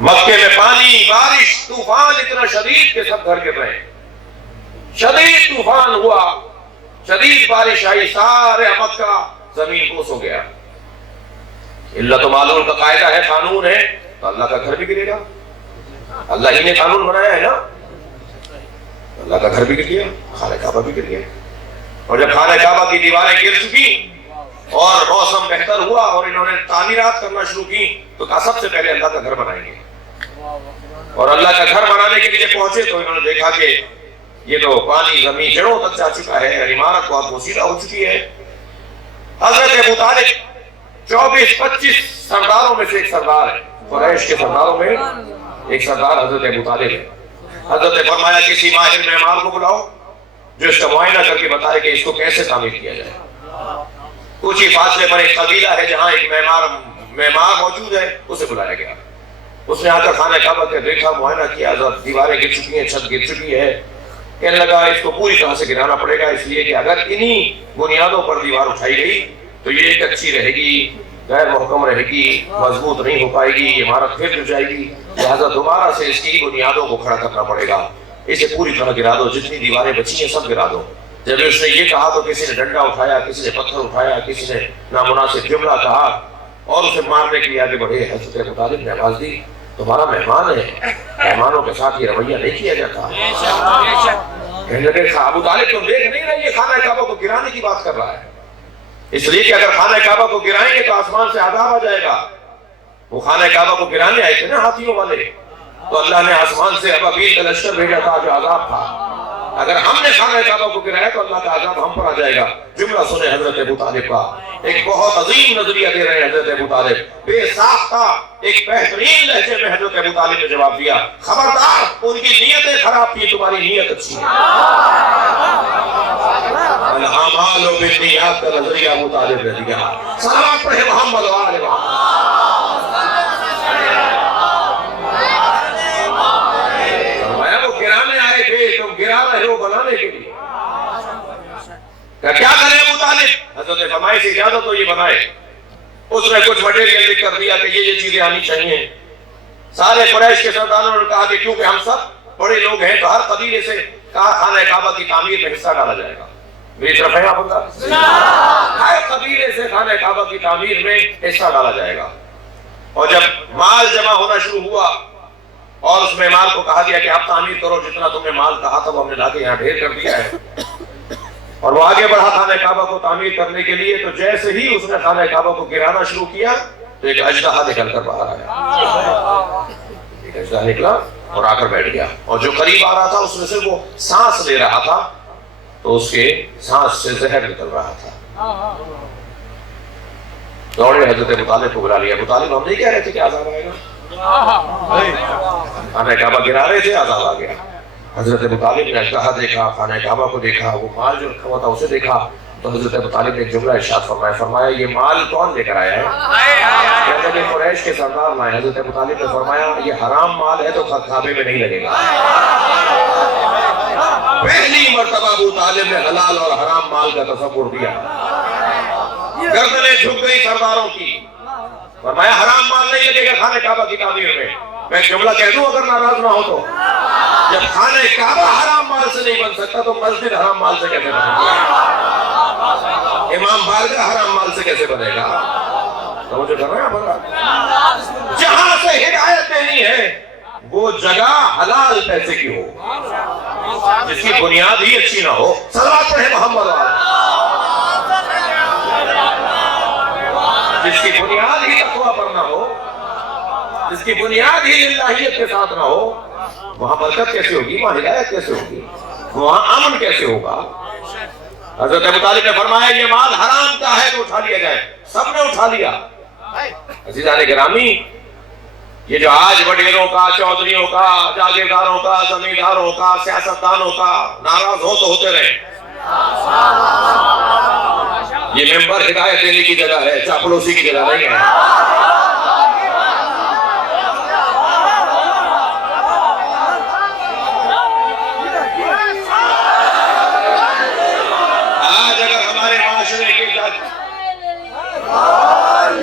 مکے میں پانی، بارش، طوفان اتنا شدید کہ سب گھر گر رہے ہیں. شدید طوفان ہوا، شدید بارش آئی، سارے مکہ زمین بوس ہو گیا. اللہ تو معلوم کا قاعدہ ہے، قانون ہے، تو اللہ کا گھر بھی گرے گا. اللہ ہی نے قانون بنایا ہے نا. اللہ کا گھر بھی گر گیا، خانہ کعبہ بھی گر گیا. اور جب خانہ کعبہ کی دیواریں گر چکی اور موسم بہتر ہوا اور انہوں نے تعمیرات کرنا شروع کی تو کہا سب سے پہلے اللہ کا گھر بنائیں گے. اور اللہ کا گھر بنانے کے لیے پہنچے تو انہوں نے دیکھا کہ یہ تو پانی زمین جڑوں تک جا چکا ہے، عمارت بہت وسیلہ ہو چکی ہے. حضرت ابو طالب 24-25 سرداروں میں سے ایک سردار ہے. قریش کے سرداروں میں ایک سردار حضرت ابو طالب ہے. حضرت نے فرمایا کسی ماہر معمار کو بلاؤ جو اس کا معائنہ کر کے بتائے کہ اس کو کیسے تعمیر کیا جائے. کچھ ہی فاصلے پر ایک قبیلہ ہے جہاں ایک معمار موجود ہے، اسے بلایا گیا. اس نے آ کر خانہ کعبہ کے دیکھا، معائنہ کیا، دیواریں گر چکی ہیں، چھت گر چکی ہے. کہنے لگا اس کو پوری طرح سے گرانا پڑے گا، اس لیے کہ اگر انہی بنیادوں پر دیوار اٹھائی گئی تو یہ کچی رہے گی، غیر محکم رہے گی، مضبوط نہیں ہو پائے گی، عمارت پھر گر جائے گی. لہذا دوبارہ سے اس کی بنیادوں کو کھڑا کرنا پڑے گا. اسے پوری طرح گرا دو، جتنی دیواریں بچی ہیں سب گرا دو. جب اس نے یہ کہا تو کسی نے ڈنڈا اٹھایا، کسی نے پتھر اٹھایا، کسی نے نامناسب جملہ کہا اور اسے مارنے کے لیے آگے بڑھے. حضرت ابو طالب نے آواز دی تمہارا مہمان ہے، مہمانوں کے ساتھ یہ رویہ نہیں کیا جاتا. کہنے لگے ابو طالب تم دیکھ نہیں رہے یہ خانہ کعبہ کو گرانے کی بات کر رہا ہے، اس لیے کہ اگر خانہ کعبہ کو گرائیں گے تو آسمان سے عذاب آ جائے گا. وہ خانہ کعبہ کو گرانے آئے تھے نا ہاتھیوں والے، تو اللہ نے آسمان سے ابابیل کا لشکر بھیجا تھا جو عذاب تھا. اگر ہم نے خانہ کعبہ کو گرایا تو اللہ کا عذاب ہم پر آ جائے گا. جملہ سنے حضرت ابو طالب کا، ایک بہت عظیم نظریہ دے رہے ہیں حضرت ابو طالب. بے ساختہ ایک بہترین لہجے میں حضرت ابو طالب نے جواب دیا خبردار ان کی نیتیں خراب تھی، تمہاری نیت اچھی ہے. الاعمال بالنیات کا نظریہ ابو طالب نے دیا. صلوات پڑھے محمد و آل محمد. تم گرا رہے ہو بنانے کے لیے. کیا کرے ابو طالب؟ حضرت نے فرمایا سے اجازت تو یہ بنائے. اس نے کچھ مٹیریل لکھ کر دیا کہ یہ چیزیں آنی چاہیے. سارے قریش کے سرداروں نے کہا کہ کیونکہ ہم سب بڑے لوگ ہیں تو ہر قبیلے سے کہا خانہ کعبہ کی تعمیر میں حصہ ڈالا جائے گا. میری طرف ہے آپ بندہ، ہر قبیلے سے خانہ کعبہ کی تعمیر میں حصہ ڈالا جائے گا. اور جب مال جمع ہونا شروع ہوا اور اس معمار کو کہا گیا کہ آپ تعمیر کرو، جتنا تم نے مال کہا تھا وہ ہم نے لا کے یہاں ڈھیر کر دیا ہے. اور وہ آگے بڑھا خانہ کعبہ کو تعمیر کرنے کے لیے. تو جیسے ہی اس نے خانہ کعبہ کو گرانا شروع کیا تو ایک اژدہا نکل کر باہر آیا. ایک اژدہا نکلا اور آ کر بیٹھ گیا، اور جو قریب آ رہا تھا اس میں سے وہ سانس لے رہا تھا تو اس کے سانس سے زہر نکل رہا تھا. دوڑے حضرت ابو طالب کو بلا لیا. ابو طالب ہم نہیں کہہ رہے تھے کہ عذاب آئے گا، خانہ کعبہ گرا رہے تھے، عذاب آ گیا. حضرت ابو طالب نے اژدہا دیکھا، خانہ کعبہ کو دیکھا، وہ مال جو رکھا ہوا تھا اسے دیکھا. تو حضرت ابو طالب نے ایک جملہ ارشاد فرمایا یہ مال کون لے کر آیا ہے؟ کہتے کہ قریش کے سردار لائے. حضرت ابو طالب نے فرمایا یہ حرام مال ہے تو کعبے میں نہیں لگے گا. پہلی مرتبہ ابو طالب نے حلال اور حرام مال کا تصور دیا. گردنیں جھک گئی سرداروں کی. فرمایا حرام مال نہیں لگے گا خانہ کعبہ کی تعمیر میں. میں جملہ کہہ دوں اگر ناراض نہ ہو تو، جب خانہ کعبہ حرام مال سے نہیں بن سکتا تو مسجد حرام مال سے کیسے بنے گا؟ امام بارگاہ حرام مال سے کیسے بنے گا؟ توجہ کر رہے ہیں آپ؟ جہاں سے ہدایت دینی ہے وہ جگہ حلال پیسے کی ہو، جس کی بنیاد ہی اچھی نہ ہو. صلوات پڑھے محمد و آل محمد. جس کی بنیاد ہی تقویٰ پر نہ ہو، جس کی بنیاد ہی للہیت کے ساتھ نہ ہو، وہاں برکت کیسے ہوگی، وہاں ہدایت کیسے ہوگی، وہاں امن کیسے ہوگا؟ حضرت ابو طالب نے فرمایا یہ مال حرام کا ہے تو اٹھا لیا جائے. سب نے اٹھا لیا. عزیزان گرامی، یہ جو آج وڈیروں کا، چودھریوں کا، جاگیرداروں کا، زمینداروں کا، سیاستدانوں کا ناراض ہو تو ہوتے رہے. یہ ممبر ہدایت دینے کی جگہ ہے، چاپلوسی کی جگہ نہیں ہے.